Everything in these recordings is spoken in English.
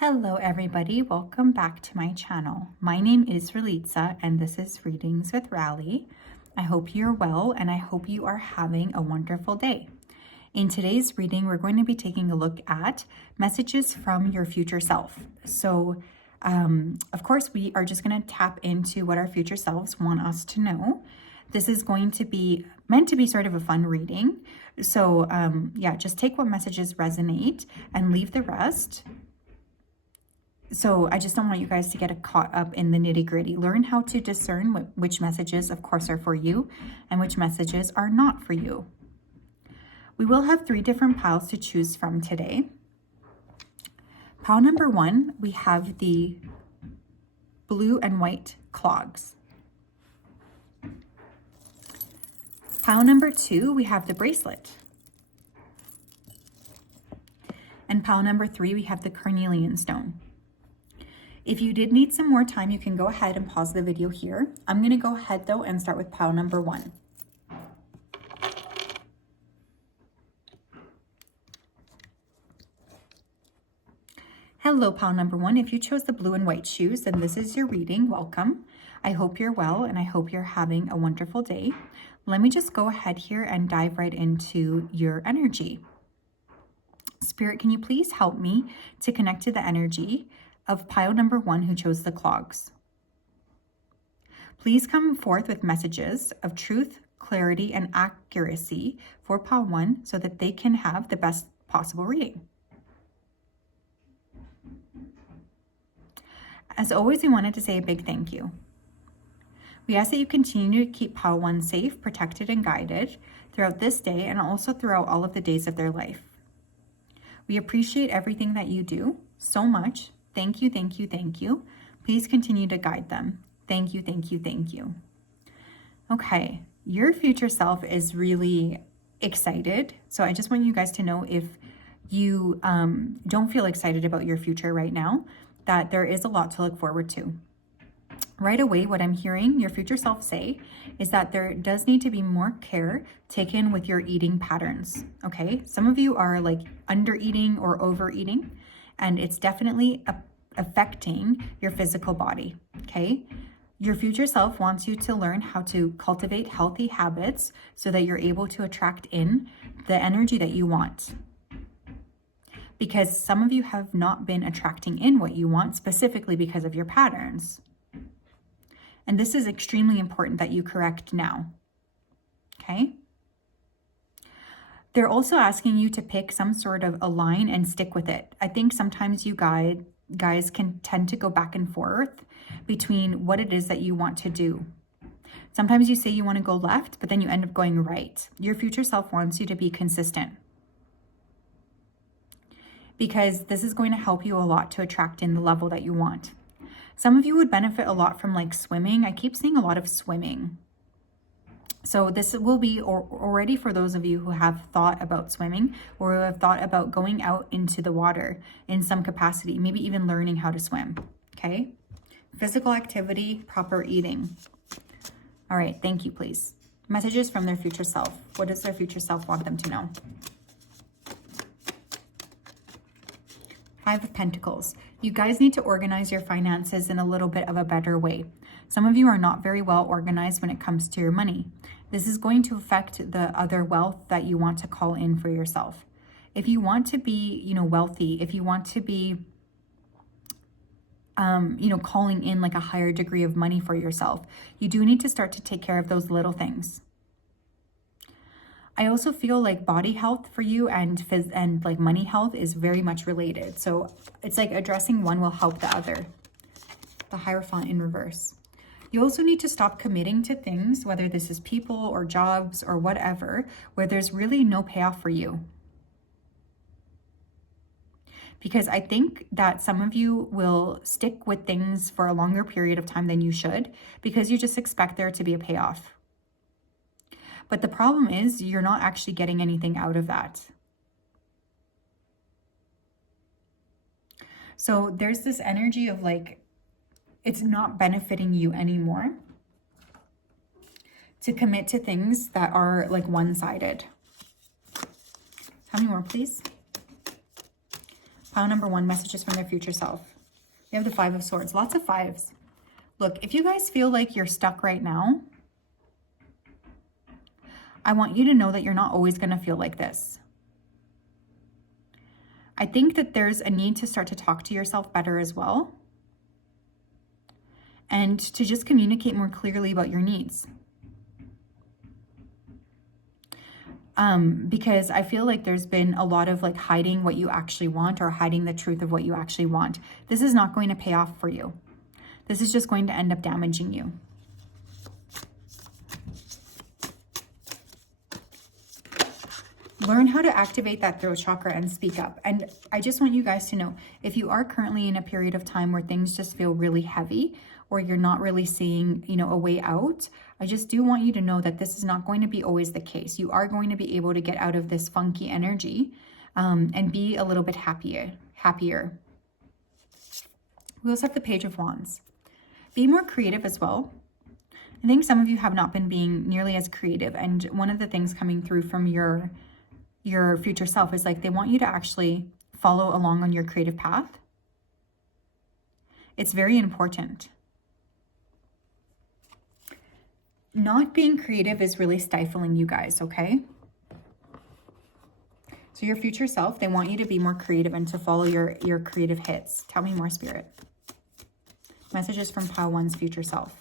Hello everybody, welcome back to my channel. My name is Relitza and this is Readings with Rali. I hope you're well and I hope you are having a wonderful day. In today's reading, we're going to be taking a look at messages from your future self. So, of course, we are just going to tap into what our future selves want us to know. This is going to be meant to be sort of a fun reading. So, yeah, just take what messages resonate and leave the rest. So I just don't want you guys to get caught up in the nitty-gritty. Learn how to discern which messages, of course, are for you and which messages are not for you. We will have 3 different piles to choose from today. Pile number 1, we have the blue and white clogs. Pile number 2, we have the bracelet. And pile number 3, we have the carnelian stone. If you did need some more time, you can go ahead and pause the video here. I'm going to go ahead though and start with pile number 1. Hello, pile number 1. If you chose the blue and white shoes, then this is your reading. Welcome. I hope you're well and I hope you're having a wonderful day. Let me just go ahead here and dive right into your energy. Spirit, can you please help me to connect to the energy of pile number 1 who chose the clogs? Please come forth with messages of truth, clarity, and accuracy for pile 1 so that they can have the best possible reading. As always, we wanted to say a big thank you. We ask that you continue to keep pile 1 safe, protected, and guided throughout this day and also throughout all of the days of their life. We appreciate everything that you do so much. Thank you, thank you, thank you. Please continue to guide them. Thank you, thank you, thank you. Okay, your future self is really excited. So I just want you guys to know, if you don't feel excited about your future right now, that there is a lot to look forward to. Right away, what I'm hearing your future self say is that there does need to be more care taken with your eating patterns, okay? Some of you are like under eating or overeating, and it's definitely affecting your physical body, okay? Your future self wants you to learn how to cultivate healthy habits so that you're able to attract in the energy that you want. Because some of you have not been attracting in what you want, specifically because of your patterns. And this is extremely important that you correct now, okay? They're also asking you to pick some sort of a line and stick with it. I think sometimes you guys can tend to go back and forth between what it is that you want to do. Sometimes you say you want to go left, but then you end up going right. Your future self wants you to be consistent, because this is going to help you a lot to attract in the level that you want. Some of you would benefit a lot from like swimming. I keep seeing a lot of swimming. So this will be already for those of you who have thought about swimming or who have thought about going out into the water in some capacity, maybe even learning how to swim, okay? Physical activity, proper eating. All right, thank you, please. Messages from their future self. What does their future self want them to know? 5 of Pentacles. You guys need to organize your finances in a little bit of a better way. Some of you are not very well organized when it comes to your money. This is going to affect the other wealth that you want to call in for yourself. If you want to be, wealthy, if you want to be, calling in like a higher degree of money for yourself, you do need to start to take care of those little things. I also feel like body health for you and like money health is very much related. So it's like addressing one will help the other. The Hierophant in reverse. You also need to stop committing to things, whether this is people or jobs or whatever, where there's really no payoff for you. Because I think that some of you will stick with things for a longer period of time than you should, because you just expect there to be a payoff. But the problem is you're not actually getting anything out of that. So there's this energy of like, it's not benefiting you anymore to commit to things that are like one-sided. Tell me more, please. Pile number 1, messages from their future self. We have the 5 of Swords, lots of 5s. Look, if you guys feel like you're stuck right now, I want you to know that you're not always going to feel like this. I think that there's a need to start to talk to yourself better as well, and to just communicate more clearly about your needs. Because I feel like there's been a lot of like hiding what you actually want, or hiding the truth of what you actually want. This is not going to pay off for you. This is just going to end up damaging you. Learn how to activate that throat chakra and speak up. And I just want you guys to know, if you are currently in a period of time where things just feel really heavy, or you're not really seeing, you know, a way out, I just do want you to know that this is not going to be always the case. You are going to be able to get out of this funky energy and be a little bit happier. We also have the Page of Wands. Be more creative as well. I think some of you have not been being nearly as creative. And one of the things coming through from your future self is like they want you to actually follow along on your creative path. It's very important. Not being creative is really stifling you guys, okay? So your future self, they want you to be more creative and to follow your creative hits. Tell me more, Spirit. Messages from Pile 1's future self.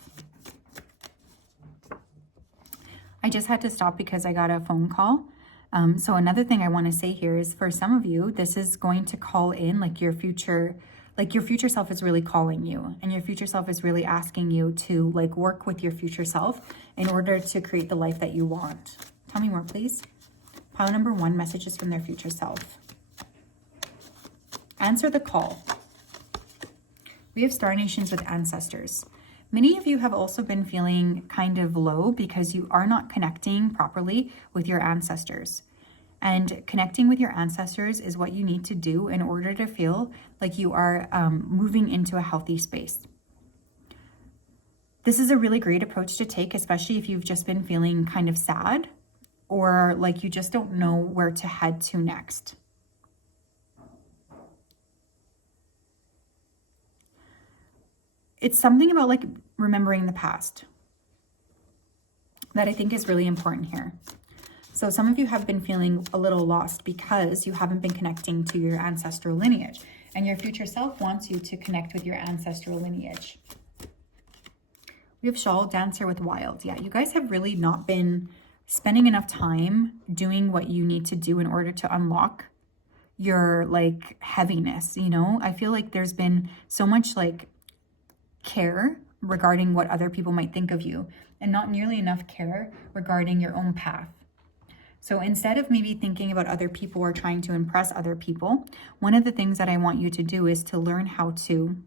I just had to stop because I got a phone call. So another thing I want to say here is, for some of you, this is going to call in like your future self is really calling you, and your future self is really asking you to like work with your future self in order to create the life that you want. Tell me more, please. Pile number 1, messages from their future self. Answer the call. We have Star Nations with ancestors. Many of you have also been feeling kind of low because you are not connecting properly with your ancestors. And connecting with your ancestors is what you need to do in order to feel like you are moving into a healthy space. This is a really great approach to take, especially if you've just been feeling kind of sad, or like you just don't know where to head to next. It's something about like remembering the past that I think is really important here. So some of you have been feeling a little lost because you haven't been connecting to your ancestral lineage, and your future self wants you to connect with your ancestral lineage. We have Shawl, Dancer with Wild. Yeah, you guys have really not been spending enough time doing what you need to do in order to unlock your like heaviness, you know? I feel like there's been so much like care regarding what other people might think of you, and not nearly enough care regarding your own path. So instead of maybe thinking about other people or trying to impress other people, one of the things that I want you to do is to learn how to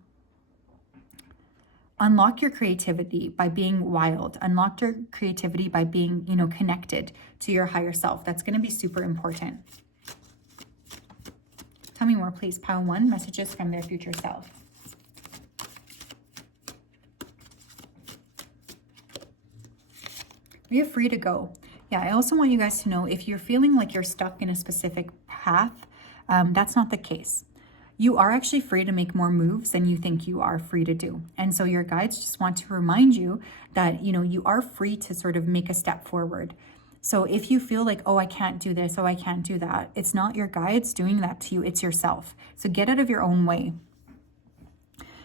unlock your creativity by being wild. Unlock your creativity by being, you know, connected to your higher self. That's going to be super important. Tell me more, please. Pile 1, messages from their future self. We have Free to Go. Yeah, I also want you guys to know, if you're feeling like you're stuck in a specific path, that's not the case. You are actually free to make more moves than you think you are free to do. And so your guides just want to remind you that, you know, you are free to sort of make a step forward. So if you feel like, oh, I can't do this, oh, I can't do that, it's not your guides doing that to you, it's yourself. So get out of your own way.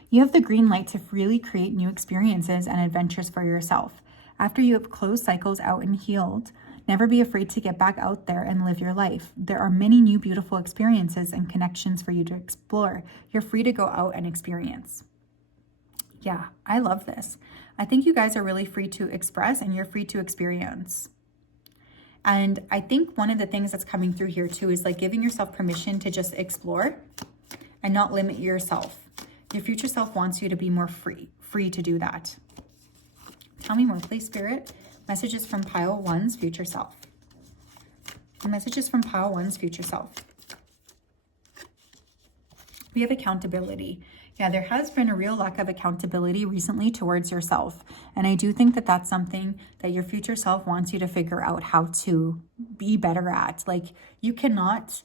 You have the green light to freely create new experiences and adventures for yourself. After you have closed cycles out and healed, never be afraid to get back out there and live your life. There are many new beautiful experiences and connections for you to explore. You're free to go out and experience. Yeah, I love this. I think you guys are really free to express, and you're free to experience. And I think one of the things that's coming through here too is like giving yourself permission to just explore and not limit yourself. Your future self wants you to be more free to do that. Tell me more, please, Spirit. Messages from Pile 1's future self. Messages from Pile 1's future self. We have accountability. Yeah, there has been a real lack of accountability recently towards yourself. And I do think that that's something that your future self wants you to figure out how to be better at. Like, you cannot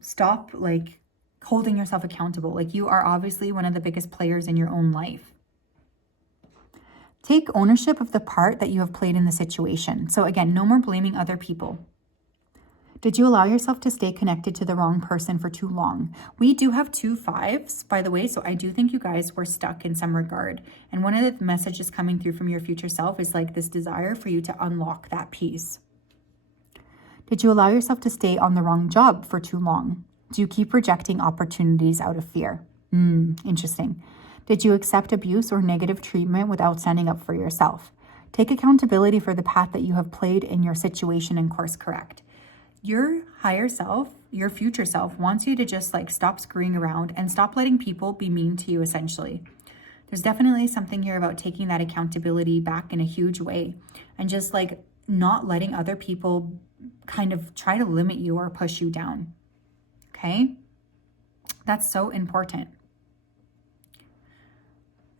stop like holding yourself accountable. Like, you are obviously one of the biggest players in your own life. Take ownership of the part that you have played in the situation. So again, no more blaming other people. Did you allow yourself to stay connected to the wrong person for too long? We do have 2 5s, by the way, so I do think you guys were stuck in some regard. And one of the messages coming through from your future self is like this desire for you to unlock that piece. Did you allow yourself to stay on the wrong job for too long? Do you keep rejecting opportunities out of fear? Interesting. Did you accept abuse or negative treatment without standing up for yourself? Take accountability for the path that you have played in your situation and course correct. Your higher self, your future self, wants you to just like stop screwing around and stop letting people be mean to you, essentially. There's definitely something here about taking that accountability back in a huge way and just like not letting other people kind of try to limit you or push you down. Okay? That's so important.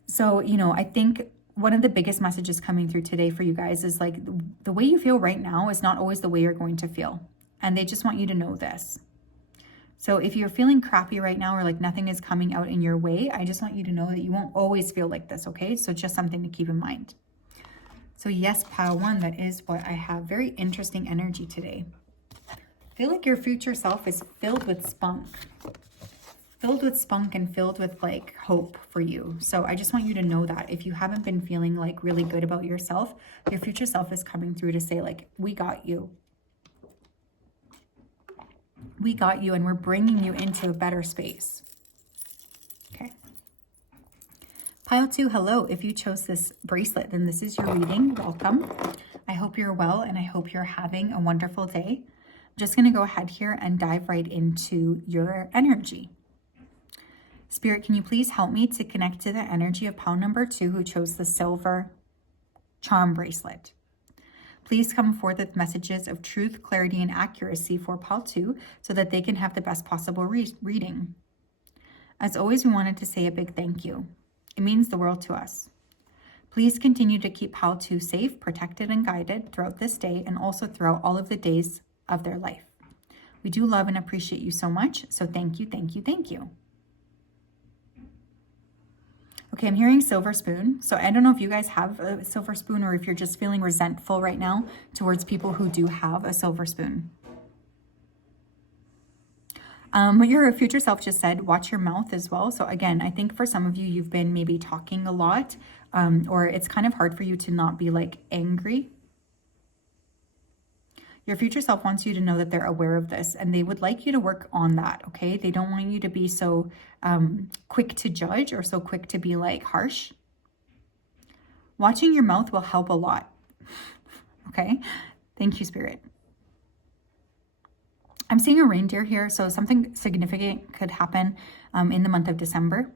So, I think one of the biggest messages coming through today for you guys is like the way you feel right now is not always the way you're going to feel. And they just want you to know this. So if you're feeling crappy right now or like nothing is coming out in your way, I just want you to know that you won't always feel like this, okay? So just something to keep in mind. So yes, pile 1, that is what I have. Very interesting energy today. I feel like your future self is filled with spunk. Filled with spunk and filled with like hope for you. So I just want you to know that if you haven't been feeling like really good about yourself, your future self is coming through to say like, we got you. We got you, and we're bringing you into a better space. Okay. Pile 2, hello. If you chose this bracelet, then this is your reading. Welcome. I hope you're well, and I hope you're having a wonderful day. I'm just going to go ahead here and dive right into your energy. Spirit, can you please help me to connect to the energy of pile number 2 who chose the silver charm bracelet? Please come forth with messages of truth, clarity, and accuracy for pile 2 so that they can have the best possible reading. As always, we wanted to say a big thank you. It means the world to us. Please continue to keep pile 2 safe, protected, and guided throughout this day and also throughout all of the days of their life. We do love and appreciate you so much, so thank you, thank you, thank you. Okay, I'm hearing silver spoon. So I don't know if you guys have a silver spoon or if you're just feeling resentful right now towards people who do have a silver spoon. Your future self just said, watch your mouth as well. So again, I think for some of you, you've been maybe talking a lot, or it's kind of hard for you to not be like angry. Your future self wants you to know that they're aware of this and they would like you to work on that, okay? They don't want you to be so quick to judge or so quick to be like harsh. Watching your mouth will help a lot, okay? Thank you, Spirit. I'm seeing a reindeer here, so something significant could happen in the month of December.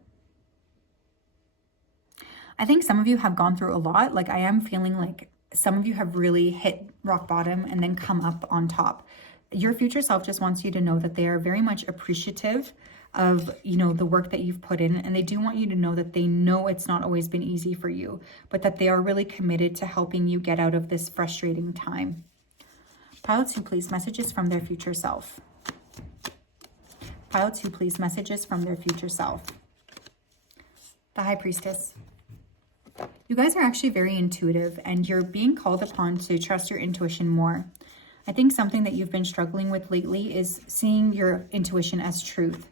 I think some of you have gone through a lot. Like I am feeling like some of you have really hit rock bottom and then come up on top. Your future self just wants you to know that they are very much appreciative of, the work that you've put in. And they do want you to know that they know it's not always been easy for you, but that they are really committed to helping you get out of this frustrating time. Pile 2, please, messages from their future self. Pile 2, please, messages from their future self. The High Priestess. You guys are actually very intuitive and you're being called upon to trust your intuition more. I think something that you've been struggling with lately is seeing your intuition as truth.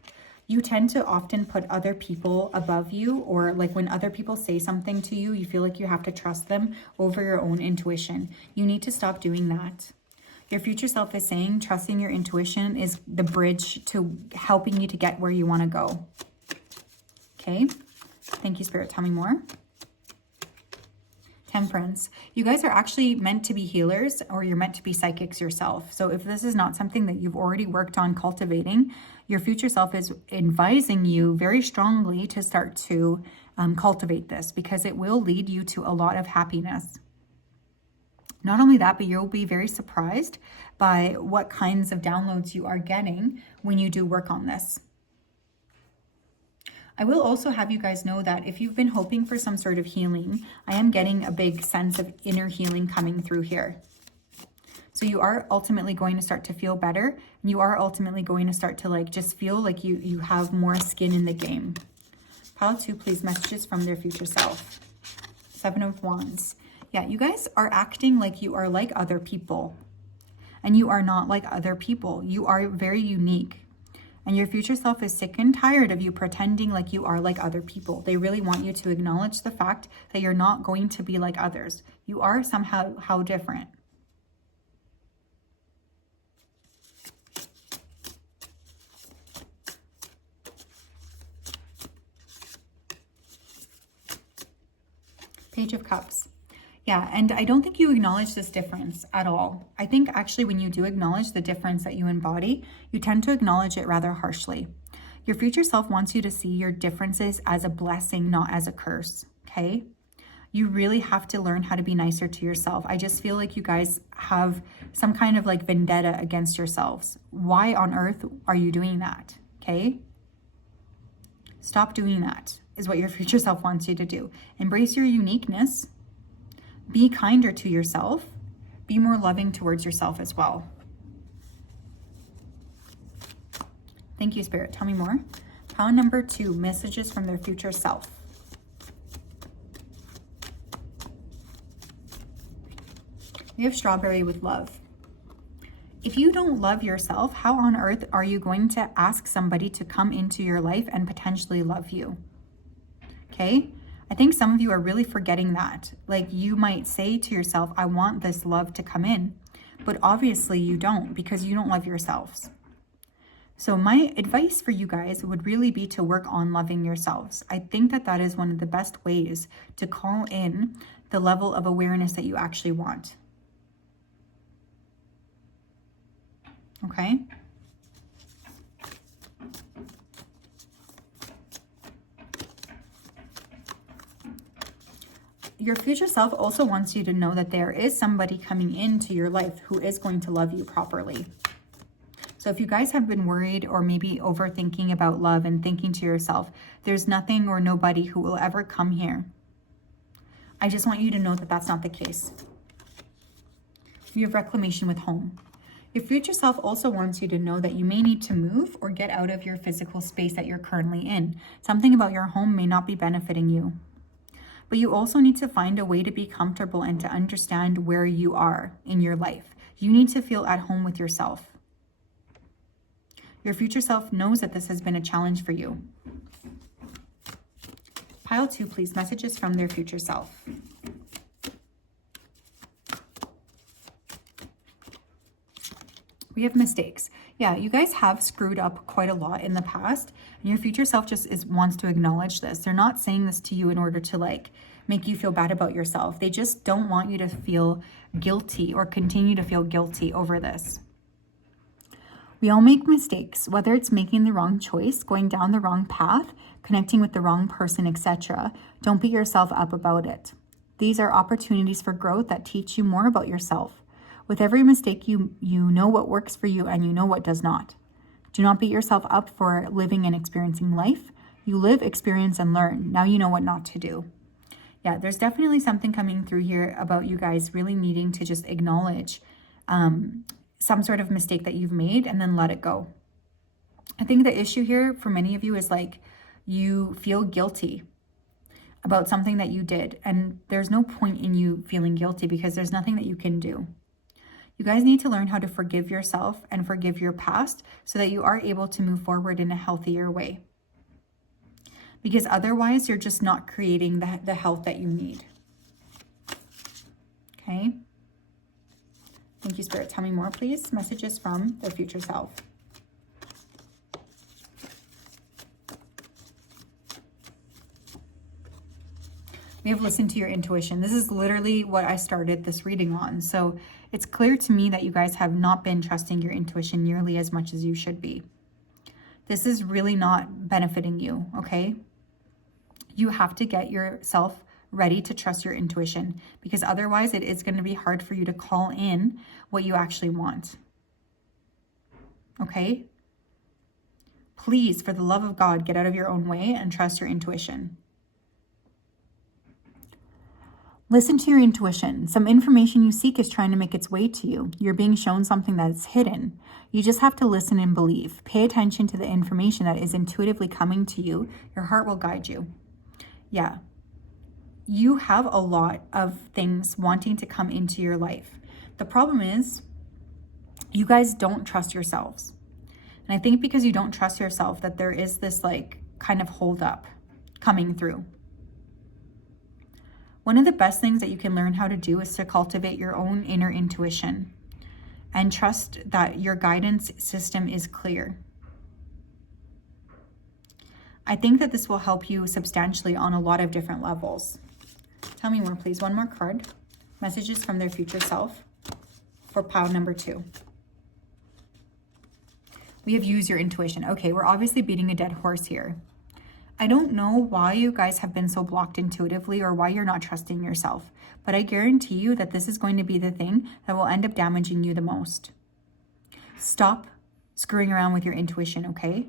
You tend to often put other people above you, or like when other people say something to you, you feel like you have to trust them over your own intuition. You need to stop doing that. Your future self is saying trusting your intuition is the bridge to helping you to get where you want to go. Okay. Thank you, Spirit. Tell me more. Temperance. You guys are actually meant to be healers, or you're meant to be psychics yourself. So if this is not something that you've already worked on cultivating, your future self is advising you very strongly to start to cultivate this, because it will lead you to a lot of happiness. Not only that, but you'll be very surprised by what kinds of downloads you are getting when you do work on this. I will also have you guys know that if you've been hoping for some sort of healing, I am getting a big sense of inner healing coming through here. So you are ultimately going to start to feel better. And you are ultimately going to start to like just feel like you have more skin in the game. Pile 2, please, messages from their future self. 7 of Wands. Yeah, you guys are acting like you are like other people. And you are not like other people. You are very unique. And your future self is sick and tired of you pretending like you are like other people. They really want you to acknowledge the fact that you're not going to be like others. You are somehow different. Page of Cups. Yeah, and I don't think you acknowledge this difference at all. I think actually when you do acknowledge the difference that you embody, you tend to acknowledge it rather harshly. Your future self wants you to see your differences as a blessing, not as a curse, okay? You really have to learn how to be nicer to yourself. I just feel like you guys have some kind of like vendetta against yourselves. Why on earth are you doing that, okay? Stop doing that is what your future self wants you to do. Embrace your uniqueness. Be kinder to yourself. Be more loving towards yourself as well. Thank you, Spirit. Tell me more. Pile number 2, messages from their future self. We have Strawberry with love. If you don't love yourself, how on earth are you going to ask somebody to come into your life and potentially love you? Okay? I think some of you are really forgetting that. Like you might say to yourself, I want this love to come in, but obviously you don't because you don't love yourselves. So my advice for you guys would really be to work on loving yourselves. I think that that is one of the best ways to call in the level of awareness that you actually want. Okay? Your future self also wants you to know that there is somebody coming into your life who is going to love you properly. So if you guys have been worried or maybe overthinking about love and thinking to yourself, there's nothing or nobody who will ever come here, I just want you to know that that's not the case. You have reclamation with home. Your future self also wants you to know that you may need to move or get out of your physical space that you're currently in. Something about your home may not be benefiting you. But you also need to find a way to be comfortable and to understand where you are in your life. You need to feel at home with yourself. Your future self knows that this has been a challenge for you. Pile 2, please, messages from their future self. We have mistakes. Yeah, you guys have screwed up quite a lot in the past, and your future self just wants to acknowledge this. They're not saying this to you in order to like make you feel bad about yourself. They just don't want you to feel guilty or continue to feel guilty over this. We all make mistakes, whether it's making the wrong choice, going down the wrong path, connecting with the wrong person, etc. Don't beat yourself up about it. These are opportunities for growth that teach you more about yourself. With every mistake, you know what works for you and you know what does not. Do not beat yourself up for living and experiencing life. You live, experience, and learn. Now you know what not to do. Yeah, there's definitely something coming through here about you guys really needing to just acknowledge some sort of mistake that you've made and then let it go. I think the issue here for many of you is like you feel guilty about something that you did, and there's no point in you feeling guilty because there's nothing that you can do. You guys need to learn how to forgive yourself and forgive your past so that you are able to move forward in a healthier way. Because otherwise, you're just not creating the health that you need. Okay? Thank you, Spirit. Tell me more, please. Messages from their future self. We have listened to your intuition. This is literally what I started this reading on. So it's clear to me that you guys have not been trusting your intuition nearly as much as you should be. This is really not benefiting you, okay? You have to get yourself ready to trust your intuition because otherwise it is going to be hard for you to call in what you actually want. Okay? Please, for the love of God, get out of your own way and trust your intuition. Listen to your intuition. Some information you seek is trying to make its way to you. You're being shown something that's hidden. You just have to listen and believe. Pay attention to the information that is intuitively coming to you. Your heart will guide you. Yeah. You have a lot of things wanting to come into your life. The problem is you guys don't trust yourselves. And I think because you don't trust yourself that there is this like kind of hold up coming through. One of the best things that you can learn how to do is to cultivate your own inner intuition and trust that your guidance system is clear. I think that this will help you substantially on a lot of different levels. Tell me more, please. One more card. Messages from their future self for pile number 2. We have used your intuition. Okay, we're obviously beating a dead horse here. I don't know why you guys have been so blocked intuitively or why you're not trusting yourself, but I guarantee you that this is going to be the thing that will end up damaging you the most. Stop screwing around with your intuition, okay?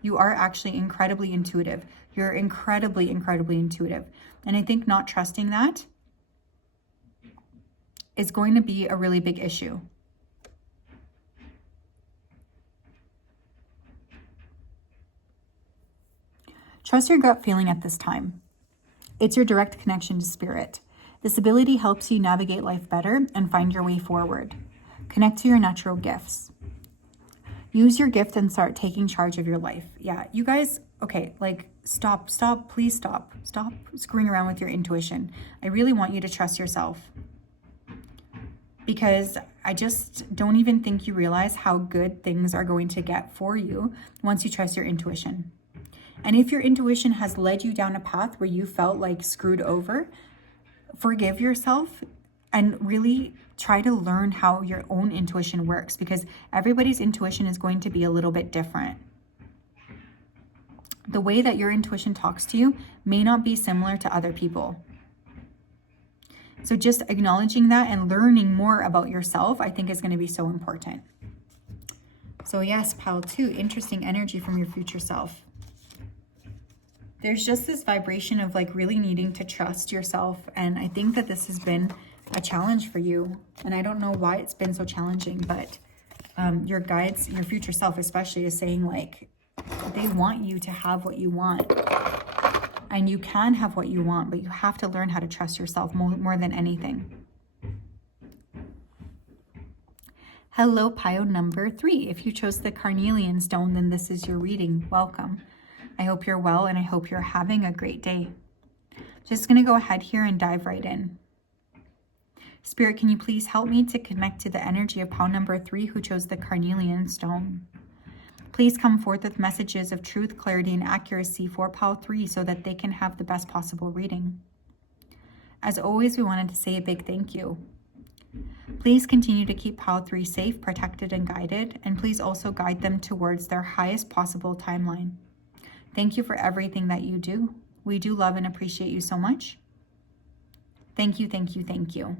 You are actually incredibly intuitive. You're incredibly, incredibly intuitive. And I think not trusting that is going to be a really big issue. Trust your gut feeling at this time. It's your direct connection to spirit. This ability helps you navigate life better and find your way forward. Connect to your natural gifts. Use your gift and start taking charge of your life. Yeah, you guys, okay, like stop, please stop. Stop screwing around with your intuition. I really want you to trust yourself. Because I just don't even think you realize how good things are going to get for you once you trust your intuition. And if your intuition has led you down a path where you felt like screwed over, forgive yourself and really try to learn how your own intuition works, because everybody's intuition is going to be a little bit different. The way that your intuition talks to you may not be similar to other people. So just acknowledging that and learning more about yourself, I think is going to be so important. So yes, pile 2, interesting energy from your future self. There's just this vibration of like really needing to trust yourself. And I think that this has been a challenge for you. And I don't know why it's been so challenging, but your guides, your future self especially, is saying like, they want you to have what you want. And you can have what you want, but you have to learn how to trust yourself more than anything. Hello, pile number 3. If you chose the carnelian stone, then this is your reading. Welcome. I hope you're well and I hope you're having a great day. Just going to go ahead here and dive right in. Spirit, can you please help me to connect to the energy of pile number 3 who chose the carnelian stone? Please come forth with messages of truth, clarity, and accuracy for pile 3 so that they can have the best possible reading. As always, we wanted to say a big thank you. Please continue to keep pile 3 safe, protected, and guided, and please also guide them towards their highest possible timeline. Thank you for everything that you do. We do love and appreciate you so much. Thank you, thank you, thank you.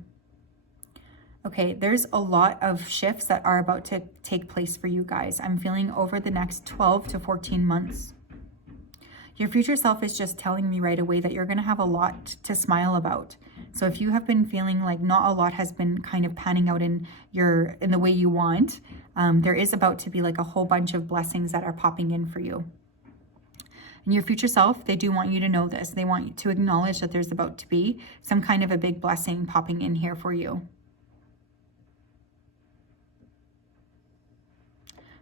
Okay, there's a lot of shifts that are about to take place for you guys. I'm feeling over the next 12 to 14 months. Your future self is just telling me right away that you're going to have a lot to smile about. So if you have been feeling like not a lot has been kind of panning out in the way you want, there is about to be like a whole bunch of blessings that are popping in for you. And your future self, they do want you to know this. They want you to acknowledge that there's about to be some kind of a big blessing popping in here for you.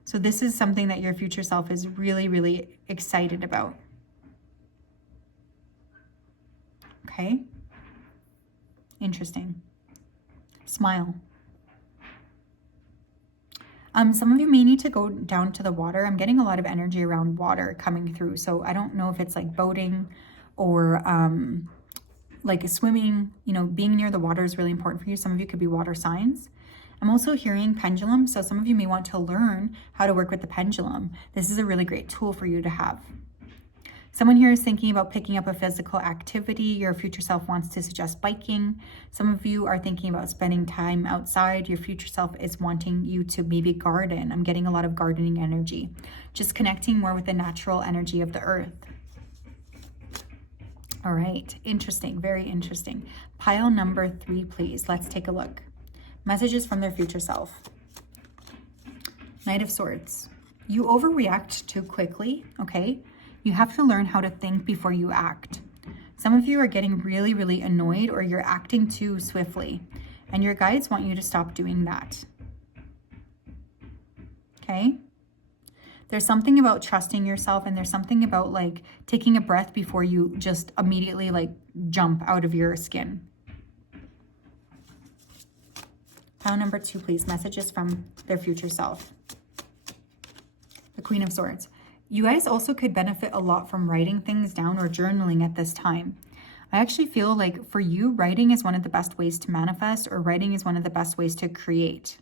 So this is something that your future self is really, really excited about. Okay. Interesting. Smile. Some of you may need to go down to the water. I'm getting a lot of energy around water coming through. So I don't know if it's like boating or like swimming. You know, being near the water is really important for you. Some of you could be water signs. I'm also hearing pendulum. So some of you may want to learn how to work with the pendulum. This is a really great tool for you to have. Someone here is thinking about picking up a physical activity. Your future self wants to suggest biking. Some of you are thinking about spending time outside. Your future self is wanting you to maybe garden. I'm getting a lot of gardening energy. Just connecting more with the natural energy of the earth. All right, interesting, very interesting. Pile number 3, please. Let's take a look. Messages from their future self. Knight of Swords. You overreact too quickly, okay? You have to learn how to think before you act. Some of you are getting really, really annoyed, or you're acting too swiftly, and your guides want you to stop doing that. Okay? There's something about trusting yourself, and there's something about like taking a breath before you just immediately like jump out of your skin. Pile number 2, please. Messages from their future self. The Queen of Swords. You guys also could benefit a lot from writing things down or journaling at this time. I actually feel like for you, writing is one of the best ways to manifest, or writing is one of the best ways to create.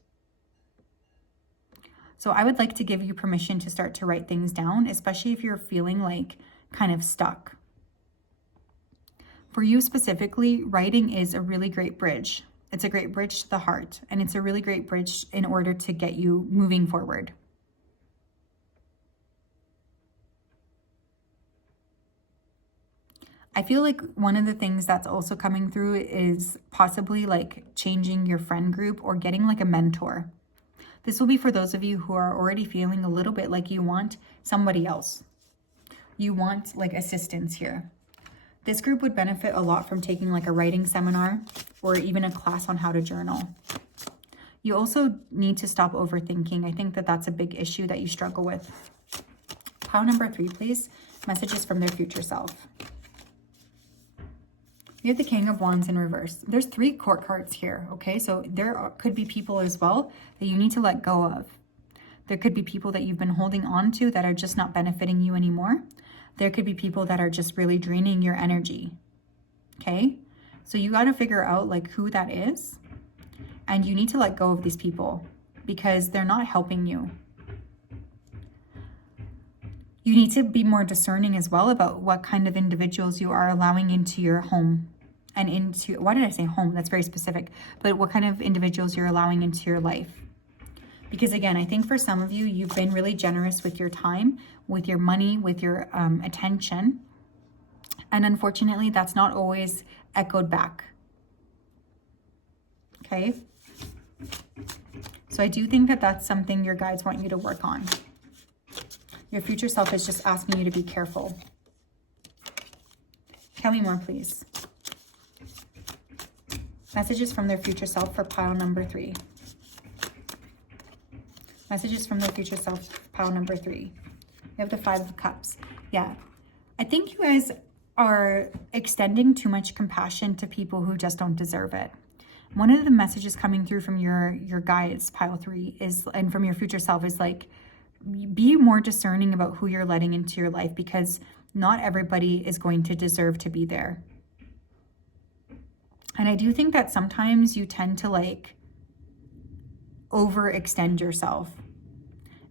So I would like to give you permission to start to write things down, especially if you're feeling like kind of stuck. For you specifically, writing is a really great bridge. It's a great bridge to the heart, and it's a really great bridge in order to get you moving forward. I feel like one of the things that's also coming through is possibly like changing your friend group or getting like a mentor. This will be for those of you who are already feeling a little bit like you want somebody else. You want like assistance here. This group would benefit a lot from taking like a writing seminar or even a class on how to journal. You also need to stop overthinking. I think that that's a big issue that you struggle with. Pile number 3, please. Messages from their future self. You have the King of Wands in reverse. There's 3 court cards here, okay? So there could be people as well that you need to let go of. There could be people that you've been holding on to that are just not benefiting you anymore. There could be people that are just really draining your energy, okay? So you got to figure out like who that is, and you need to let go of these people because they're not helping you. You need to be more discerning as well about what kind of individuals you are allowing into your home and into, why did I say home? That's very specific, but what kind of individuals you're allowing into your life. Because again, I think for some of you, you've been really generous with your time, with your money, with your attention. And unfortunately, that's not always echoed back. Okay? So I do think that that's something your guides want you to work on. Your future self is just asking you to be careful. Tell me more, please. Messages from their future self for pile number 3. Messages from their future self, pile number 3. You have the 5 of Cups. Yeah. I think you guys are extending too much compassion to people who just don't deserve it. One of the messages coming through from your guides, pile 3, is, and from your future self, is like, be more discerning about who you're letting into your life, because not everybody is going to deserve to be there. And I do think that sometimes you tend to like overextend yourself.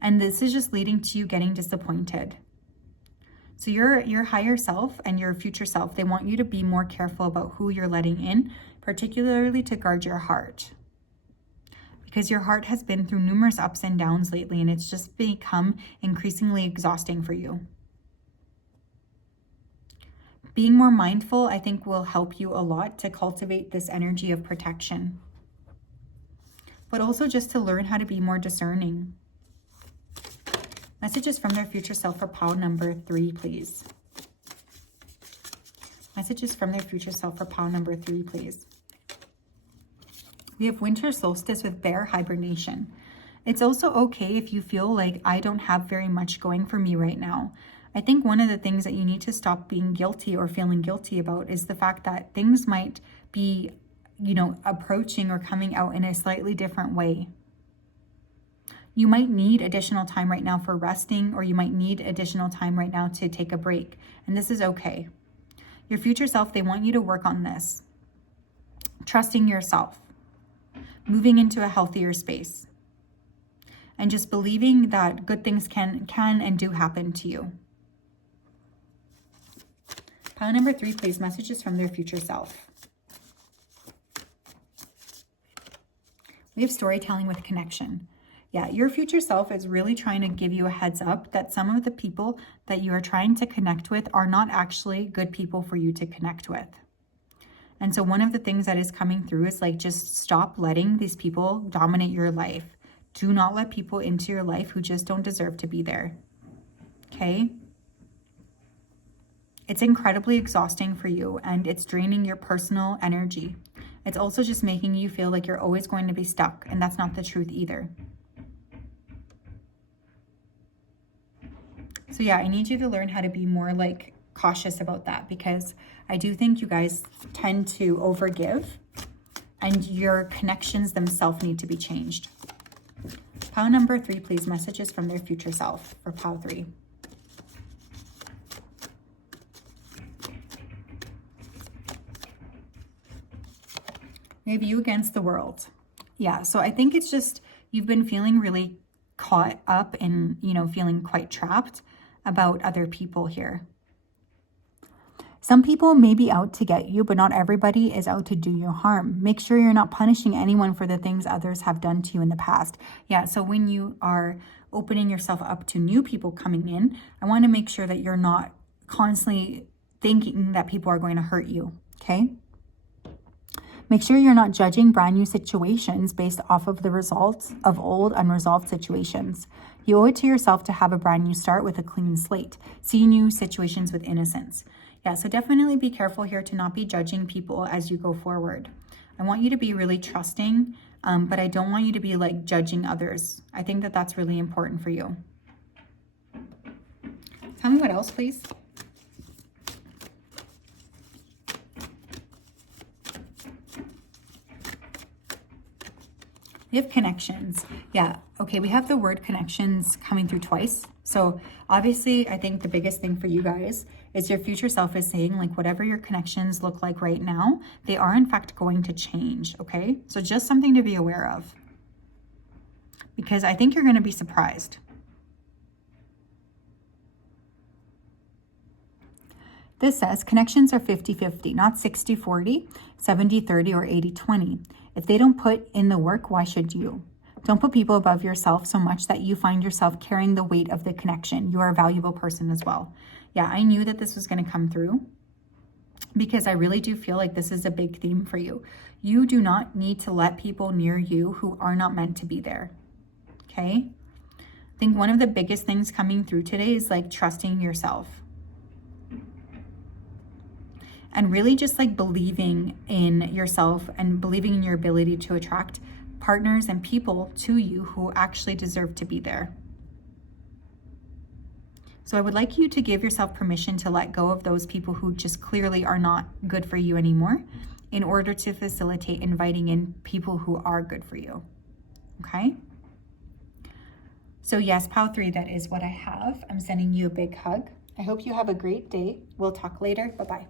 And this is just leading to you getting disappointed. So your higher self and your future self, they want you to be more careful about who you're letting in, particularly to guard your heart. Because your heart has been through numerous ups and downs lately, and it's just become increasingly exhausting for you. Being more mindful, I think, will help you a lot to cultivate this energy of protection. But also just to learn how to be more discerning. Messages from their future self for pile number 3, please. Messages from their future self for pile number 3, please. We have winter solstice with bear hibernation. It's also okay if you feel like I don't have very much going for me right now. I think one of the things that you need to stop being guilty or feeling guilty about is the fact that things might be, approaching or coming out in a slightly different way. You might need additional time right now for resting, or you might need additional time right now to take a break. And this is okay. Your future self, they want you to work on this. Trusting yourself. Moving into a healthier space. And just believing that good things can and do happen to you. Pile number 3, please. Messages from their future self. We have storytelling with connection. Yeah, your future self is really trying to give you a heads up that some of the people that you are trying to connect with are not actually good people for you to connect with. And so one of the things that is coming through is like, just stop letting these people dominate your life. Do not let people into your life who just don't deserve to be there. Okay? It's incredibly exhausting for you, and it's draining your personal energy. It's also just making you feel like you're always going to be stuck, and that's not the truth either. So yeah, I need you to learn how to be more like cautious about that, because I do think you guys tend to overgive, and your connections themselves need to be changed. Pile number 3, please. Messages from their future self for pile 3. We have you against the world. Yeah, so I think it's just you've been feeling really caught up in, feeling quite trapped about other people here. Some people may be out to get you, but not everybody is out to do you harm. Make sure you're not punishing anyone for the things others have done to you in the past. Yeah, so when you are opening yourself up to new people coming in, I want to make sure that you're not constantly thinking that people are going to hurt you, okay? Make sure you're not judging brand new situations based off of the results of old unresolved situations. You owe it to yourself to have a brand new start with a clean slate. See new situations with innocence. Yeah, so definitely be careful here to not be judging people as you go forward. I want you to be really trusting, but I don't want you to be like judging others. I think that that's really important for you. Tell me what else, please. We have connections. Yeah, okay, we have the word connections coming through twice. So obviously, I think the biggest thing for you guys is your future self is saying, like, whatever your connections look like right now, they are in fact going to change, okay? So just something to be aware of, because I think you're going to be surprised. This says connections are 50-50, not 60-40, 70-30, or 80-20. If they don't put in the work, why should you? Don't put people above yourself so much that you find yourself carrying the weight of the connection. You are a valuable person as well. Yeah, I knew that this was going to come through, because I really do feel like this is a big theme for you. You do not need to let people near you who are not meant to be there, okay? I think one of the biggest things coming through today is like trusting yourself. And really just like believing in yourself and believing in your ability to attract partners and people to you who actually deserve to be there. So I would like you to give yourself permission to let go of those people who just clearly are not good for you anymore, in order to facilitate inviting in people who are good for you. Okay? So yes, pile 3, that is what I have. I'm sending you a big hug. I hope you have a great day. We'll talk later. Bye-bye.